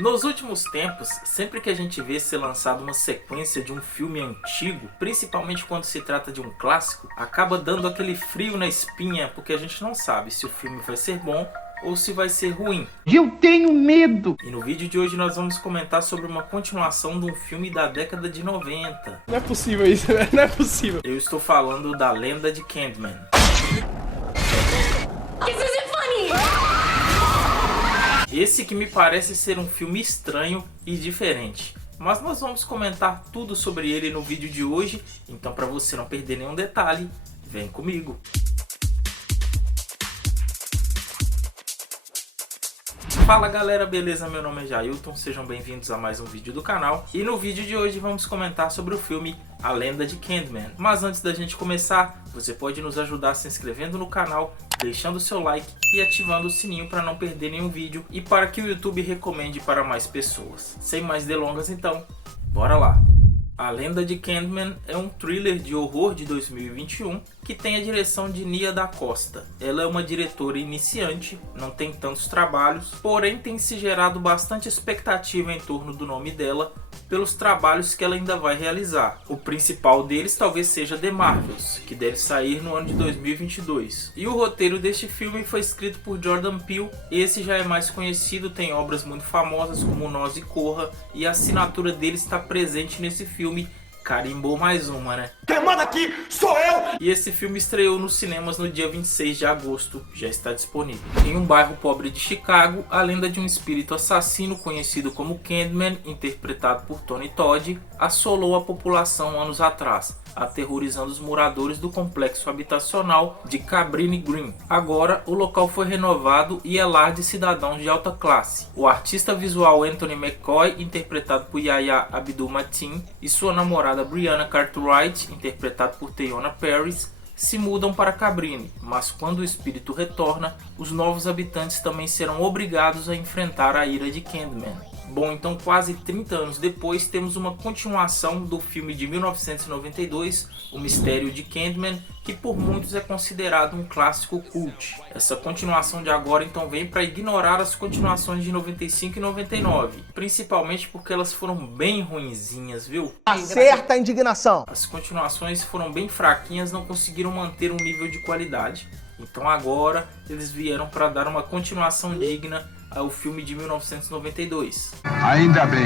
Nos últimos tempos, sempre que a gente vê ser lançado uma sequência de um filme antigo, principalmente quando se trata de um clássico, acaba dando aquele frio na espinha, porque a gente não sabe se o filme vai ser bom ou se vai ser ruim. Eu tenho medo! E no vídeo de hoje nós vamos comentar sobre uma continuação de um filme da década de 90. Não é possível isso, velho. Não é possível. Eu estou falando da Lenda de Candyman. Esse que me parece ser um filme estranho e diferente. Mas nós vamos comentar tudo sobre ele no vídeo de hoje, então para você não perder nenhum detalhe, vem comigo. Fala galera, beleza? Meu nome é Jailton, sejam bem-vindos a mais um vídeo do canal. E no vídeo de hoje vamos comentar sobre o filme A Lenda de Candyman. Mas antes da gente começar, você pode nos ajudar se inscrevendo no canal, deixando seu like e ativando o sininho para não perder nenhum vídeo e para que o YouTube recomende para mais pessoas. Sem mais delongas então, bora lá! A Lenda de Candyman é um thriller de horror de 2021 que tem a direção de Nia da Costa. Ela é uma diretora iniciante, não tem tantos trabalhos, porém tem se gerado bastante expectativa em torno do nome dela pelos trabalhos que ela ainda vai realizar. O principal deles talvez seja The Marvels, que deve sair no ano de 2022. E o roteiro deste filme foi escrito por Jordan Peele. Esse já é mais conhecido, tem obras muito famosas como Nós e Corra, e a assinatura dele está presente nesse filme. Carimbou mais uma, né? Quem manda aqui sou eu! E esse filme estreou nos cinemas no dia 26 de agosto, já está disponível. Em um bairro pobre de Chicago, a lenda de um espírito assassino conhecido como Candyman, interpretado por Tony Todd, assolou a população anos atrás, aterrorizando os moradores do complexo habitacional de Cabrini Green. Agora, o local foi renovado e é lar de cidadãos de alta classe. O artista visual Anthony McCoy, interpretado por Yahya Abdul-Mateen, e sua namorada Brianna Cartwright, interpretado por Teyonah Parris, se mudam para Cabrini, mas quando o espírito retorna, os novos habitantes também serão obrigados a enfrentar a ira de Candyman. Bom, então quase 30 anos depois temos uma continuação do filme de 1992, O Mistério de Candyman, que por muitos é considerado um clássico cult. Essa continuação de agora então vem para ignorar as continuações de 95 e 99, principalmente porque elas foram bem ruinzinhas, viu? Acerta a indignação! As continuações foram bem fraquinhas, não conseguiram manter um nível de qualidade. Então agora eles vieram para dar uma continuação digna ao filme de 1992. Ainda bem.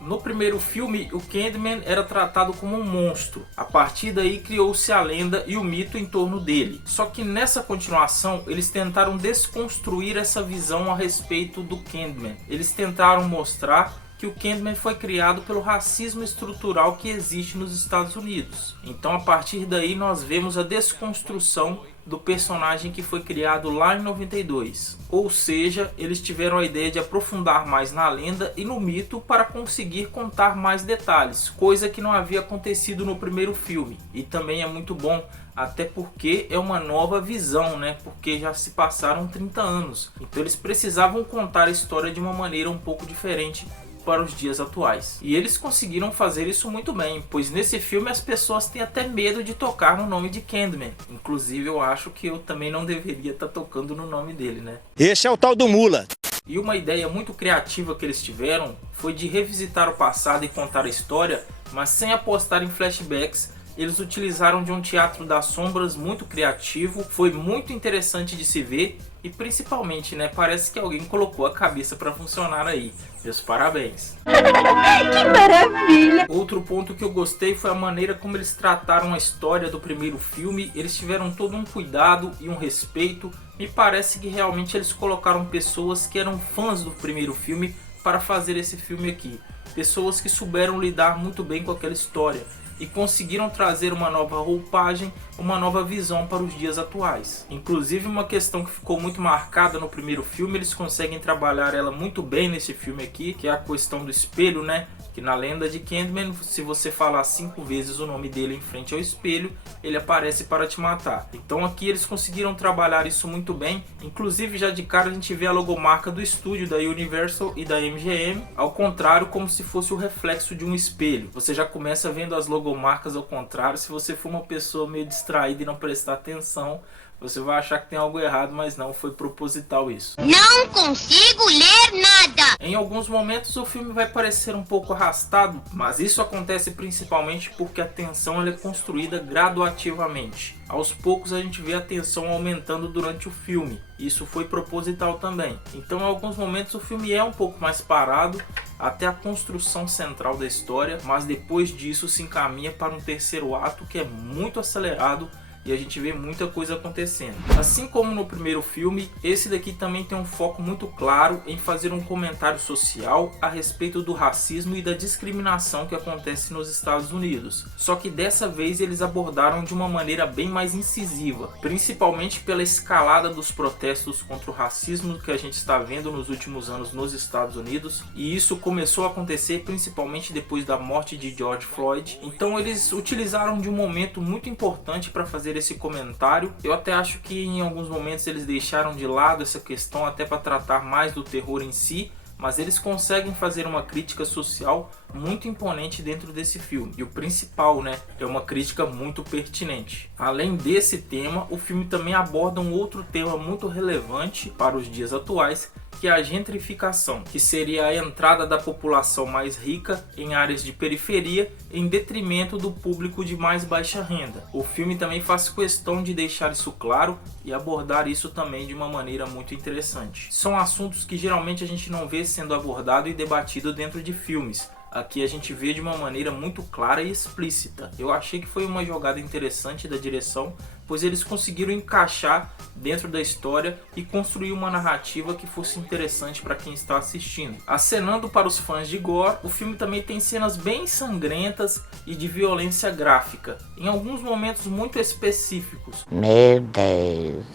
No primeiro filme, o Candyman era tratado como um monstro. A partir daí criou-se a lenda e o mito em torno dele. Só que nessa continuação, eles tentaram desconstruir essa visão a respeito do Candyman. Eles tentaram mostrar que o Candyman foi criado pelo racismo estrutural que existe nos Estados Unidos. Então a partir daí nós vemos a desconstrução do personagem que foi criado lá em 92. Ou seja, eles tiveram a ideia de aprofundar mais na lenda e no mito para conseguir contar mais detalhes, coisa que não havia acontecido no primeiro filme. E também é muito bom, até porque é uma nova visão, né? Porque já se passaram 30 anos. Então eles precisavam contar a história de uma maneira um pouco diferente para os dias atuais. E eles conseguiram fazer isso muito bem, pois nesse filme as pessoas têm até medo de tocar no nome de Candyman. Inclusive eu acho que eu também não deveria estar tocando no nome dele, né? Esse é o tal do Mula. E uma ideia muito criativa que eles tiveram foi de revisitar o passado e contar a história, mas sem apostar em flashbacks. Eles utilizaram de um teatro das sombras muito criativo, foi muito interessante de se ver e principalmente, né, parece que alguém colocou a cabeça para funcionar aí. Meus parabéns! Que maravilha! Outro ponto que eu gostei foi a maneira como eles trataram a história do primeiro filme. Eles tiveram todo um cuidado e um respeito. Me parece que realmente eles colocaram pessoas que eram fãs do primeiro filme para fazer esse filme aqui. Pessoas que souberam lidar muito bem com aquela história e conseguiram trazer uma nova roupagem, uma nova visão para os dias atuais. Inclusive uma questão que ficou muito marcada no primeiro filme, eles conseguem trabalhar ela muito bem nesse filme aqui, que é a questão do espelho, né? Que na lenda de Candyman, se você falar 5 vezes o nome dele em frente ao espelho, ele aparece para te matar. Então aqui eles conseguiram trabalhar isso muito bem. Inclusive já de cara a gente vê a logomarca do estúdio da Universal e da MGM, ao contrário, como se fosse o reflexo de um espelho. Você já começa vendo as logomarcas logomarcas ao contrário. Se você for uma pessoa meio distraída e não prestar atenção, você vai achar que tem algo errado, mas não, foi proposital isso. Não consigo ler nada! Em alguns momentos o filme vai parecer um pouco arrastado, mas isso acontece principalmente porque a tensão ela é construída graduativamente. Aos poucos a gente vê a tensão aumentando durante o filme, isso foi proposital também. Então em alguns momentos o filme é um pouco mais parado, até a construção central da história, mas depois disso se encaminha para um terceiro ato que é muito acelerado, e a gente vê muita coisa acontecendo. Assim como no primeiro filme, esse daqui também tem um foco muito claro em fazer um comentário social a respeito do racismo e da discriminação que acontece nos Estados Unidos. Só que dessa vez eles abordaram de uma maneira bem mais incisiva, principalmente pela escalada dos protestos contra o racismo que a gente está vendo nos últimos anos nos Estados Unidos, e isso começou a acontecer principalmente depois da morte de George Floyd. Então eles utilizaram de um momento muito importante para fazer esse comentário. Eu até acho que em alguns momentos eles deixaram de lado essa questão até para tratar mais do terror em si, mas eles conseguem fazer uma crítica social muito imponente dentro desse filme. E o principal, né, é uma crítica muito pertinente. Além desse tema, o filme também aborda um outro tema muito relevante para os dias atuais, que é a gentrificação, que seria a entrada da população mais rica em áreas de periferia em detrimento do público de mais baixa renda. O filme também faz questão de deixar isso claro e abordar isso também de uma maneira muito interessante. São assuntos que geralmente a gente não vê sendo abordado e debatido dentro de filmes. Aqui a gente vê de uma maneira muito clara e explícita. Eu achei que foi uma jogada interessante da direção, pois eles conseguiram encaixar dentro da história e construir uma narrativa que fosse interessante para quem está assistindo. Acenando para os fãs de gore, o filme também tem cenas bem sangrentas e de violência gráfica, em alguns momentos muito específicos. Meu Deus.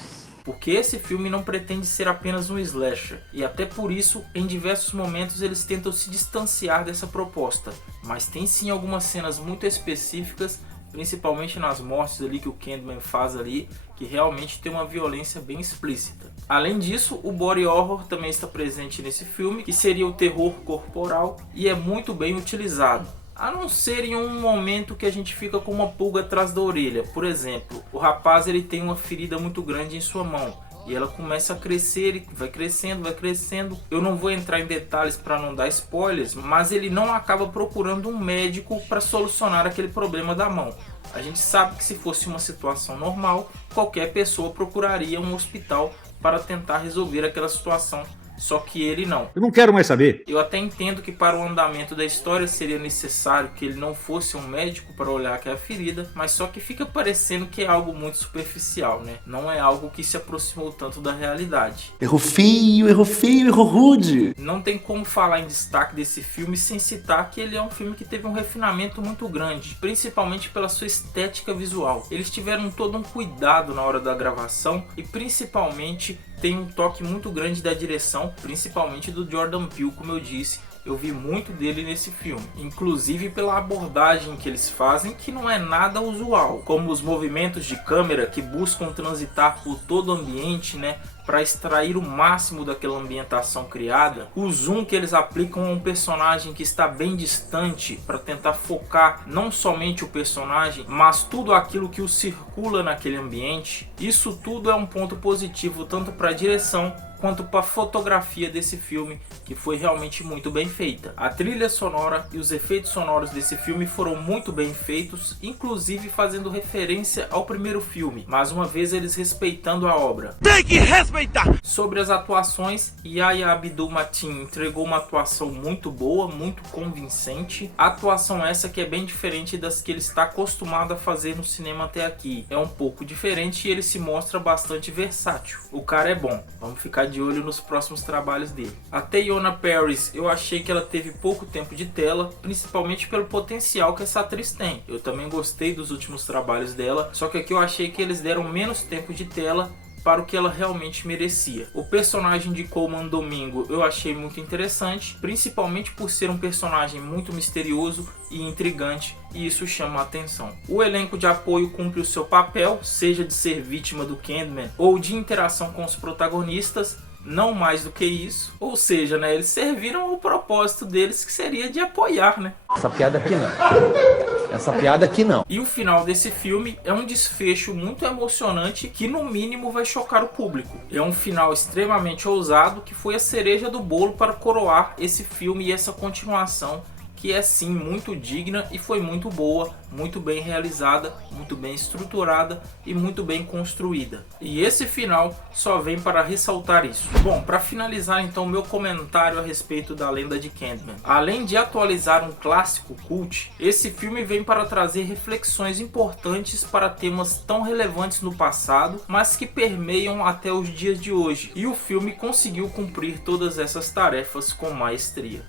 Porque esse filme não pretende ser apenas um slasher, e até por isso, em diversos momentos eles tentam se distanciar dessa proposta, mas tem sim algumas cenas muito específicas, principalmente nas mortes ali que o Candyman faz ali, que realmente tem uma violência bem explícita. Além disso, o body horror também está presente nesse filme, que seria o terror corporal, e é muito bem utilizado. A não ser em um momento que a gente fica com uma pulga atrás da orelha. Por exemplo, o rapaz ele tem uma ferida muito grande em sua mão e ela começa a crescer e vai crescendo, vai crescendo. Eu não vou entrar em detalhes para não dar spoilers, mas ele não acaba procurando um médico para solucionar aquele problema da mão. A gente sabe que se fosse uma situação normal, qualquer pessoa procuraria um hospital para tentar resolver aquela situação. Só que ele não. Eu não quero mais saber. Eu até entendo que para o andamento da história seria necessário que ele não fosse um médico para olhar aquela ferida, mas só que fica parecendo que é algo muito superficial, né? Não é algo que se aproximou tanto da realidade. Errou feio, errou rude. Não tem como falar em destaque desse filme sem citar que ele é um filme que teve um refinamento muito grande, principalmente pela sua estética visual. Eles tiveram todo um cuidado na hora da gravação e principalmente tem um toque muito grande da direção, principalmente do Jordan Peele, como eu disse. Eu vi muito dele nesse filme, inclusive pela abordagem que eles fazem, que não é nada usual, como os movimentos de câmera que buscam transitar por todo o ambiente, né, para extrair o máximo daquela ambientação criada, o zoom que eles aplicam a um personagem que está bem distante para tentar focar não somente o personagem, mas tudo aquilo que o circula naquele ambiente. Isso tudo é um ponto positivo tanto para a direção quanto para a fotografia desse filme, que foi realmente muito bem feita. A trilha sonora e os efeitos sonoros desse filme foram muito bem feitos, inclusive fazendo referência ao primeiro filme, mais uma vez eles respeitando a obra. Tem que respeitar! Sobre as atuações, Yahya Abdul-Mateen entregou uma atuação muito boa, muito convincente. A atuação essa que é bem diferente das que ele está acostumado a fazer no cinema até aqui. É um pouco diferente e ele se mostra bastante versátil. O cara é bom, vamos ficar de olho nos próximos trabalhos dele. A Teyonah Parris, eu achei que ela teve pouco tempo de tela, principalmente pelo potencial que essa atriz tem. Eu também gostei dos últimos trabalhos dela, só que aqui eu achei que eles deram menos tempo de tela para o que ela realmente merecia. O personagem de Colman Domingo eu achei muito interessante, principalmente por ser um personagem muito misterioso e intrigante, e isso chama a atenção. O elenco de apoio cumpre o seu papel, seja de ser vítima do Candyman ou de interação com os protagonistas, não mais do que isso. Ou seja, né, eles serviram ao propósito deles, que seria de apoiar, né? Essa piada aqui não. Essa piada aqui não. E o final desse filme é um desfecho muito emocionante que no mínimo vai chocar o público. É um final extremamente ousado que foi a cereja do bolo para coroar esse filme e essa continuação, que é sim muito digna e foi muito boa, muito bem realizada, muito bem estruturada e muito bem construída. E esse final só vem para ressaltar isso. Bom, para finalizar então meu comentário a respeito da Lenda de Candyman. Além de atualizar um clássico cult, esse filme vem para trazer reflexões importantes para temas tão relevantes no passado, mas que permeiam até os dias de hoje. E o filme conseguiu cumprir todas essas tarefas com maestria.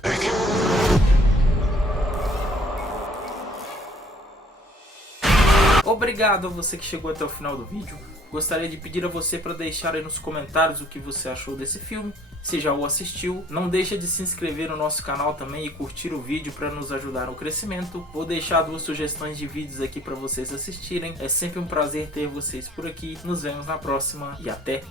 Obrigado a você que chegou até o final do vídeo. Gostaria de pedir a você para deixar aí nos comentários o que você achou desse filme, se já o assistiu. Não deixa de se inscrever no nosso canal também e curtir o vídeo para nos ajudar no crescimento. Vou deixar 2 sugestões de vídeos aqui para vocês assistirem. É sempre um prazer ter vocês por aqui. Nos vemos na próxima e até!